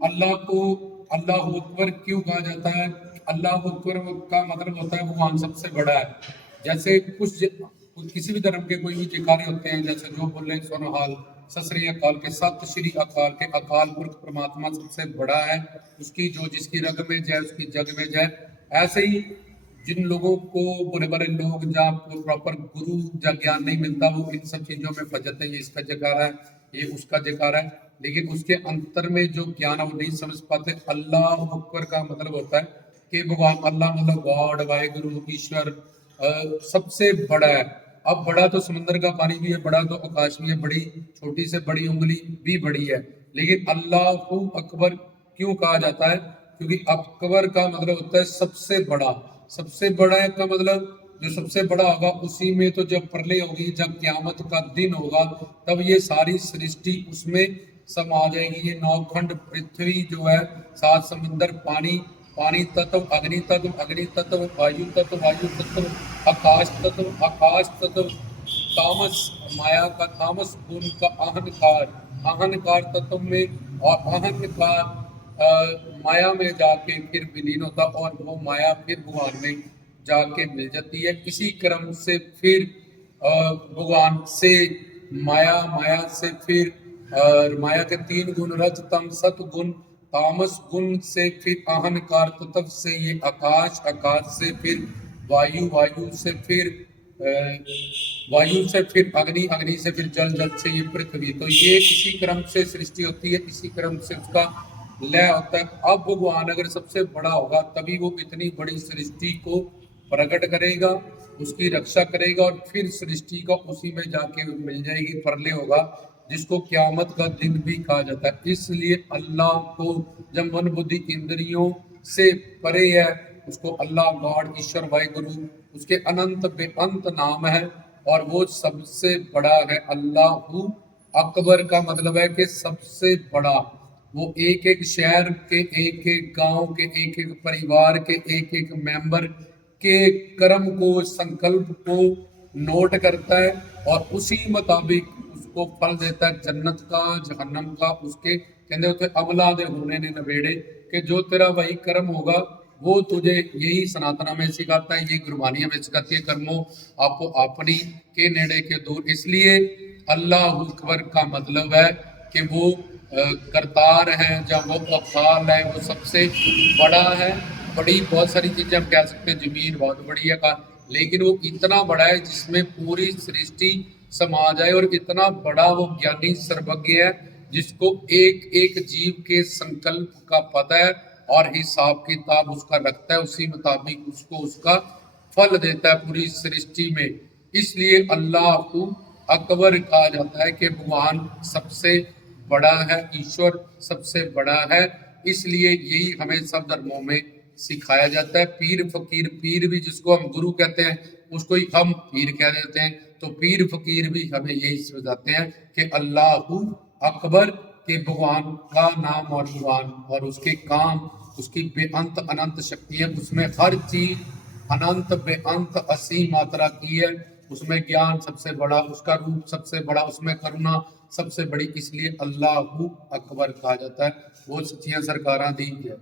اللہ کو اللہ اکبر کیوں کہا جاتا ہے؟ اللہ اکبر کا مطلب ہوتا ہے بھگوان سب سے بڑا ہے. جیسے کسی بھی دھرم کے کوئی بھی جیکارے ہوتے ہیں، جیسے جو بولے سونحال ست سری اکال کے ست شری اکال کے اکال پورکھ پرماتما سب سے بڑا ہے، اس کی جو جس کی رگ میں جائے اس کی جگ میں جائے. ایسے ہی جن لوگوں کو بڑے بڑے لوگ جہاں پراپر گرو جہاں گیان نہیں ملتا وہ ان سب چیزوں میں پھنس جاتے ہیں، یہ اس کا جکارا ہے، یہ اس کا جکارا ہے، لیکن اس کے انتر میں جو گیان ہے وہ نہیں سمجھ پاتے. اللہ اکبر کا مطلب ہوتا ہے کہ بھگوان اللہ مطلب گاڈ واحے گرو ایشور سب سے بڑا ہے. اب بڑا تو سمندر کا پانی بھی ہے، بڑا تو آکاش بھی ہے، بڑی چھوٹی سے بڑی انگلی بھی بڑی ہے، لیکن اللہ اکبر کیوں کہا جاتا ہے؟ کیونکہ اکبر کا مطلب ہوتا ہے سب سے بڑا. سب سے بڑا کا مطلب جو سب سے بڑا ہوگا اسی میں تو جب پرلے ہوگی، جب قیامت کا دن ہوگا، تب یہ ساری سرشٹی اس میں سما جائے گی. یہ 9 کھنڈ پرتھوی جو ہے، 7 سمندر، پانی، پانی تتو، اگنی تتو، اگنی تتو، وایو تتو، وایو تتو، آکاش تتو، آکاش تتو، تامس مایا کا تامس گن کا اہنکار، اہنکار تتو میں، اور اہنکار مایا میں جا کے پھر ولین ہوتا، اور وہ مایا پھر بھگوان میں جا کے مل جاتی ہے. اسی کرم سے پھر بھگوان سے مایا، مایا سے پھر مایا کے 3 گن رج تم ست گن، تامس گن سے پھر اہنکار تتو سے یہ آکاش، آکاش سے پھر وایو، وایو سے پھر وایو سے پھر اگنی، اگنی سے پھر جل، جل سے یہ پرتھوی. تو یہ اسی کرم سے سرشٹی ہوتی ہے، اسی کرم سے اس کا لے ہوتا ہے. اب بھگوان اگر سب سے بڑا ہوگا تبھی وہ اتنی بڑی سرشٹی کو پرگٹ کرے گا، اس کی رکشا کرے گا، اور پھر سرشٹی کو اسی میں جا کے مل جائے گی، پرلے ہوگا جس کو قیامت کا دن بھی کہا جاتا ہے. اس لیے اللہ کو جب من بدھی اندریوں سے پرے ہے، اس کو اللہ گاڈ ایشور واحے گرو، اس کے اننت بے انت نام ہے، اور وہ سب سے بڑا ہے. اللہ اکبر کا مطلب ہے کہ سب سے بڑا. وہ ایک ایک شہر کے، ایک ایک گاؤں کے، ایک ایک پریوار کے، ایک ایک ممبر کے کرم کو، سنکلپ کو نوٹ کرتا ہے، اور اسی مطابق اس کو پھل دیتا ہے، جنت کا، جہنم کا. اس کے کہنے ہوتے عملہ دے ہونے نے نبیڑے، کہ جو تیرا وہی کرم ہوگا وہ تجھے یہی سناتنا میں سکھاتا ہے، یہ گربانیاں میں سکھاتی ہے، کرموں آپ اپنی کے نیڑے کے دور. اس لیے اللہ اکبر کا مطلب ہے کہ وہ کرتار ہے، جب وہ افعال ہے، وہ سب سے بڑا ہے. بڑی بہت ساری چیزیں ہم کہہ سکتے ہیں، زمین بہت بڑی ہے، لیکن وہ اتنا بڑا ہے جس میں پوری سرشٹی سما جائے، اور اتنا بڑا وہ گیانی سروگیہ ہے جس کو ایک ایک جیو کے سنکلپ کا پتہ ہے، اور حساب کتاب اس کا رکھتا ہے، اسی مطابق اس کو اس کا پھل دیتا ہے پوری سرشٹی میں. اس لیے اللہ اکبر کہا جاتا ہے کہ بھگوان سب سے بڑا ہے، ایشور سب سے بڑا ہے. اس لیے یہی ہمیں سب دھرموں میں سکھایا جاتا ہے. پیر فقیر، پیر بھی جس کو ہم گرو کہتے ہیں اس کو ہی ہم پیر کہہ دیتے ہیں، تو پیر فقیر بھی ہمیں یہی سمجھاتے ہیں کہ اللہ اکبر کے بھگوان کا نام، اور بھگوان اور اس کے کام، اس کی بے انت اننت شکتی ہے، اس میں ہر چیز اننت بے انت اسیم ماترا کی ہے. اس میں گیان سب سے بڑا، اس کا روپ سب سے بڑا، اس میں کرونا سب سے بڑی. اس لیے اللہ اکبر کہا جاتا ہے. وہ سچیاں سرکاراں دی ہے.